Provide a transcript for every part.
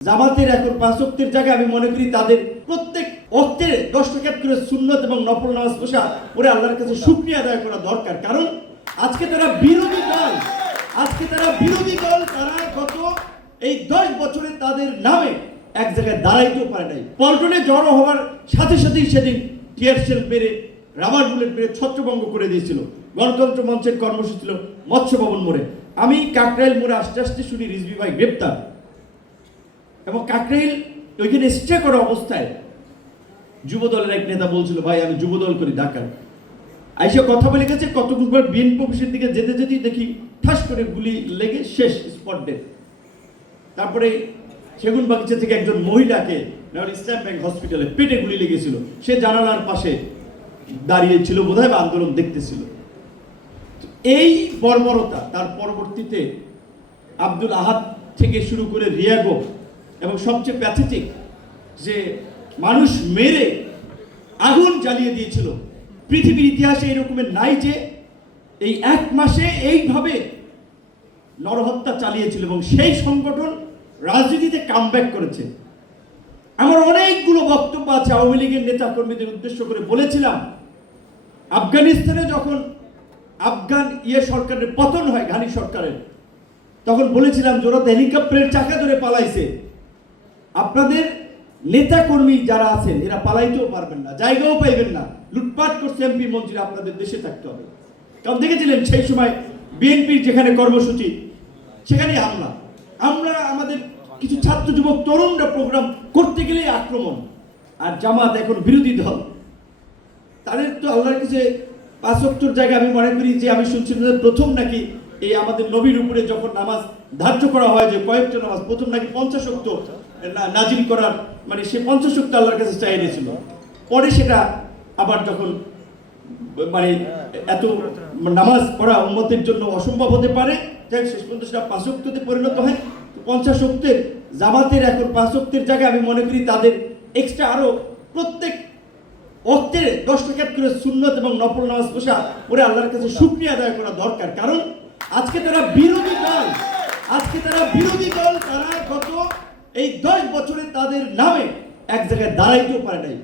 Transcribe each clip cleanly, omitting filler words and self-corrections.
জামাতের এখন 5 ওয়াক্তের জায়গায় আমি মনে করি তাদের প্রত্যেক ওয়াক্তে 10 রাকাত করে সুন্নত এবং নফল নামাজ পড়ে আল্লাহর কাছে শুকরিয়া আদায় করা দরকার। কারণ আজকে তারা বিরোধী দল, তারা গত এই 10 বছরে তাদের নামে এক জায়গায় দাঁড়াইতেও পারে নাই। পল্টনে জড়ো হওয়ার সাথে সাথেই সেদিন টিয়ার শেল মেরে, রাবার বুলেট মেরে ছত্রভঙ্গ করে দিয়েছিল। গণতন্ত্র মঞ্চের কর্মসূচি ছিল মৎস্য ভবন মোড়ে। আমি কাকরাইল মোড়ে আস্তে আস্তে শুনি রিজভী ভাই গ্রেপ্তার, এবং কাকরাইল ওইখানে স্টে করা অবস্থায় যুব দলের এক নেতা বলছিল, ভাই আমি যুব দল করি ঢাকায়। আইসা কথা বলে গেছে, কতক্ষণ পর বিএনপি অফিসের দিকে যেতে যেতেই দেখি ঠাস করে গুলি লেগে শেষ, স্পট ডেথ। তারপরে সেগুন বাগিচা থেকে একজন মহিলাকে ইসলাম ব্যাংক হসপিটালে পেটে গুলি লেগেছিল, সে জানালার পাশে দাঁড়িয়েছিল বোধহয়, বা আন্দোলন দেখতেছিল। এই বর্বরতা, তার পরবর্তীতে আব্দুল আহাদ থেকে শুরু করে রিয়াগো, এবং সবচেয়ে প্যাথেটিক যে মানুষ মেরে আগুন জ্বালিয়ে দিয়েছিল। পৃথিবীর ইতিহাসে এরকমের নাই যে এই 1 মাসে এইভাবে নরহত্যা চালিয়েছিল, এবং সেই সংগঠন রাজনীতিতে কামব্যাক করেছে। আমার অনেকগুলো বক্তব্য আছে আওয়ামী লীগের নেতা কর্মীদের উদ্দেশ্য করে বলেছিলাম, আফগানিস্তানে যখন আফগান সরকারের পতন হয়, ঘানি সরকারের, তখন বলেছিলাম যে ওরা হেলিকপ্টারের চাকা ধরে পালাইছে। আপনাদের নেতা কর্মী যারা আছেন এরা পালাইতেও পারবেন না, জায়গাও পাইবেন না, লুটপাট করছে এমপি মন্ত্রী, আপনাদের দেশে থাকতে হবে। কারণ দেখেছিলেন সেই সময় বিএনপির যেখানে কর্মসূচি সেখানেই হামলা। আমরা আমাদের কিছু ছাত্র যুবক তরুণরা প্রোগ্রাম করতে গেলেই আক্রমণ। আর জামাত এখন বিরোধী দল, তাদের তো আল্লাহর কাছে 5 ওয়াক্তের জায়গায় আমি মনে করি যে, আমি শুনছি প্রথম নাকি এই আমাদের নবীর উপরে যখন নামাজ ধার্য করা হয়, যে কয়েকটা নামাজ, প্রথম নাকি 50 ওয়াক্ত নাজিল করার, মানে সে 50 ওয়াক্ত আল্লাহর কাছে চাই নিয়েছিল। পরে সেটা আবার যখন মানে এত নামাজ পড়া উম্মতের জন্য অসম্ভব হতে পারে, যাই শেষ পর্যন্ত সেটা 5 ওয়াক্ততে পরিণত হয়। 50 ওয়াক্তের জামাতের এখন 5 ওয়াক্তের জায়গায় আমি মনে করি তাদের এক্সট্রা আরো প্রত্যেক ওয়াক্তে 10 রাকাত করে সুন্নত এবং নফল নামাজ পড়ে আল্লাহর কাছে শুকরিয়া আদায় করা দরকার। কারণ আজকে তারা বিরোধী দল, তারা গত এই 10 বছরে তাদের নামে এক জায়গায় দাঁড়াইতেও পারে নাই।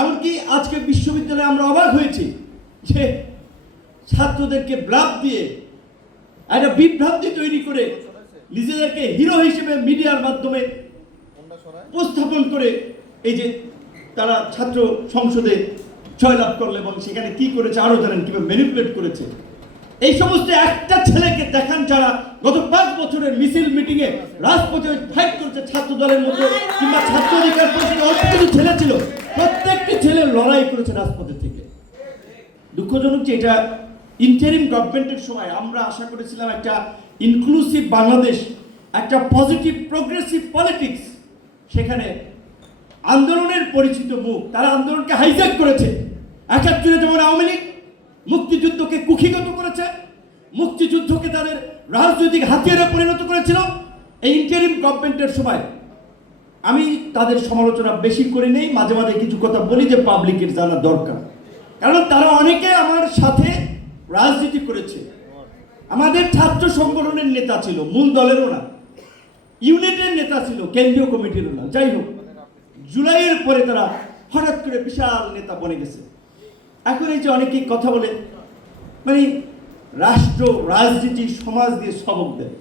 এমনকি আজকে বিশ্ববিদ্যালয়ে আমরা অবাক হয়েছি যে ছাত্রদেরকে ব্লাফ দিয়ে একটা বিভ্রান্তি তৈরি করে নিজেদেরকে হিরো হিসেবে মিডিয়ার মাধ্যমে উপস্থাপন করে এই যে তারা ছাত্র সংসদে জয়লাভ করলো, এবং সেখানে কি করেছে আরো জানেন, কিভাবে ম্যানিপুলেট করেছে। এই সমস্ত একটা ছেলেকে দেখান যারা গত 5 বছরের মিছিল মিটিং এ রাজপথে ফাইট করছে ছাত্র দলের মধ্যে, কিংবা ছাত্র অধিকার পরিষদের অল্প কিছু ছেলে ছিল, প্রত্যেকটি ছেলে লড়াই করেছে রাজপথে থেকে। দুঃখজনক যে এটা ইন্টারিম গভর্নমেন্টের সময় আমরা আশা করেছিলাম একটা ইনক্লুসিভ বাংলাদেশ, একটা পজিটিভ প্রোগ্রেসিভ পলিটিক্স, সেখানে আন্দোলনের পরিচিত মুখ তারা আন্দোলনকে হাইজ্যাক করেছে। 71 যেমন আওয়ামী লীগ মুক্তিযুদ্ধকে কুক্ষিগত করেছে, মুক্তিযুদ্ধকে তাদের রাজনৈতিক হাতিয়ারে পরিণত করেছিল। এই ইন্টারিম গভর্নমেন্টের সময় আমি তাদের সমালোচনা বেশি করে নেই, মাঝে মাঝে কিছু কথা বলি যে পাবলিকের জানা দরকার। কারণ তারা অনেকে আমার সাথে রাজনীতি করেছে, আমাদের ছাত্র সংগঠনের নেতা ছিল, মূল দলেরও না, ইউনিটের নেতা ছিল, কেন্দ্রীয় কমিটিরও না। যাই হোক, জুলাইয়ের পরে তারা হঠাৎ করে বিশাল নেতা বনে গেছে। এখন এই যে অনেকেই কথা বলে, মানে রাষ্ট্র, রাজনীতি, সমাজ দিয়ে সবক দেয়।